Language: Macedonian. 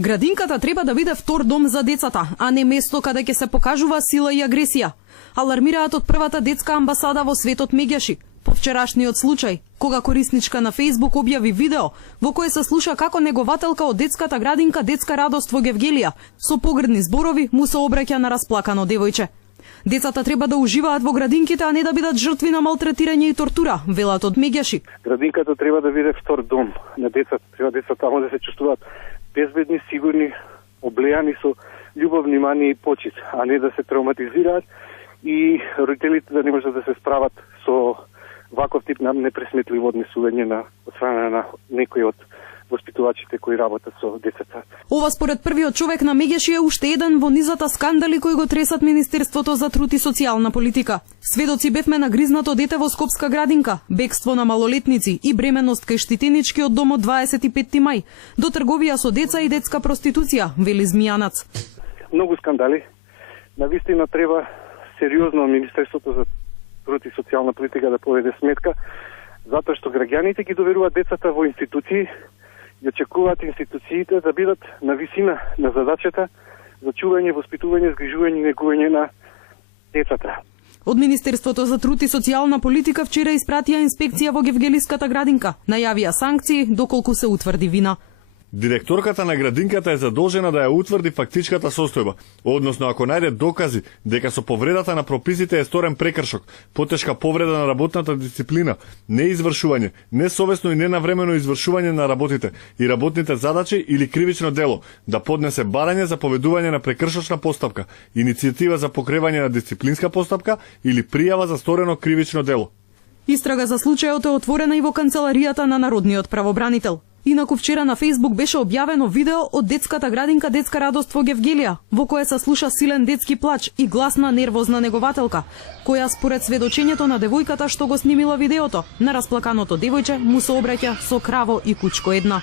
Градинката треба да биде втор дом за децата, а не место каде ќе се покажува сила и агресија. Алармираат од првата детска амбасада во светот Мегјаши. По вчерашниот случај, кога корисничка на Facebook објави видео во кое се слуша како негователка од детската градинка Детска радост во Гевгелија со погрдни зборови му се обраќа на расплакано девојче. Децата треба да уживаат во градинките, а не да бидат жртви на малтретирање и тортура, велат од Мегјаши. Градинката треба да биде втор дом на децата. Треба децата таму да се чувствуваат безбедни, сигурни, облеани со љубов, внимание и почит, а не да се травматизираат и родителите да не можат да се справат со ваков тип на непресметливо однесување на од страна на некои од воспитувачите кои работат со децата. Ова според првиот човек на Мегјаши е уште еден во низата скандали кои го тресат Министерството за труд и социјална политика. Сведоци бевме на гризнато дете во Скопска градинка, бегство на малолетници и бременност кај Штитеничкиот дом од 25 мај, до трговија со деца и детска проституција, вели Змијанац. Многу скандали. Навистина треба сериозно Министерството за труд и социјална политика да поведе сметка, затоа што граѓаните ги доверуваат децата во институции и очекуваат институциите да бидат на висина на задачата за чување, воспитување, згрижување и негување на децата. Од Министерството за труд и социјална политика вчера испратија инспекција во Гевгелиската градинка. Најавија санкции доколку се утврди вина. Директорката на градинката е задолжена да ја утврди фактичката состојба, односно ако најде докази дека со повредата на прописите е сторен прекршок, потешка повреда на работната дисциплина, неизвршување, несовесно и ненавремено извршување на работите и работните задачи или кривично дело, да поднесе барање за поведување на прекршочна постапка, иницијатива за покревање на дисциплинска постапка или пријава за сторено кривично дело. Истрага за случајот е отворена и во канцеларијата на Народниот правобранител. Инаку вчера на Facebook беше објавено видео од детската градинка Детска радост во Гевгелија, во кое се слуша силен детски плач и гласна нервозна негователка, која според сведочењето на девојката што го снимила видеото, на расплаканото девојче му се обраќа со краво и кучко една.